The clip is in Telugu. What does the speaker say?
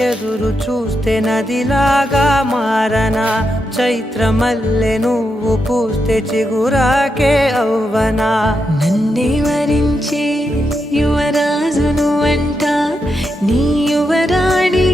ఎదురు చూస్తే నదిలాగా మారనా, చైత్రమల్లె నువ్వు పూస్తే చిగురాకే అవ్వనా. నన్నే వరించే యువరాజును అంట నీ యువరాణి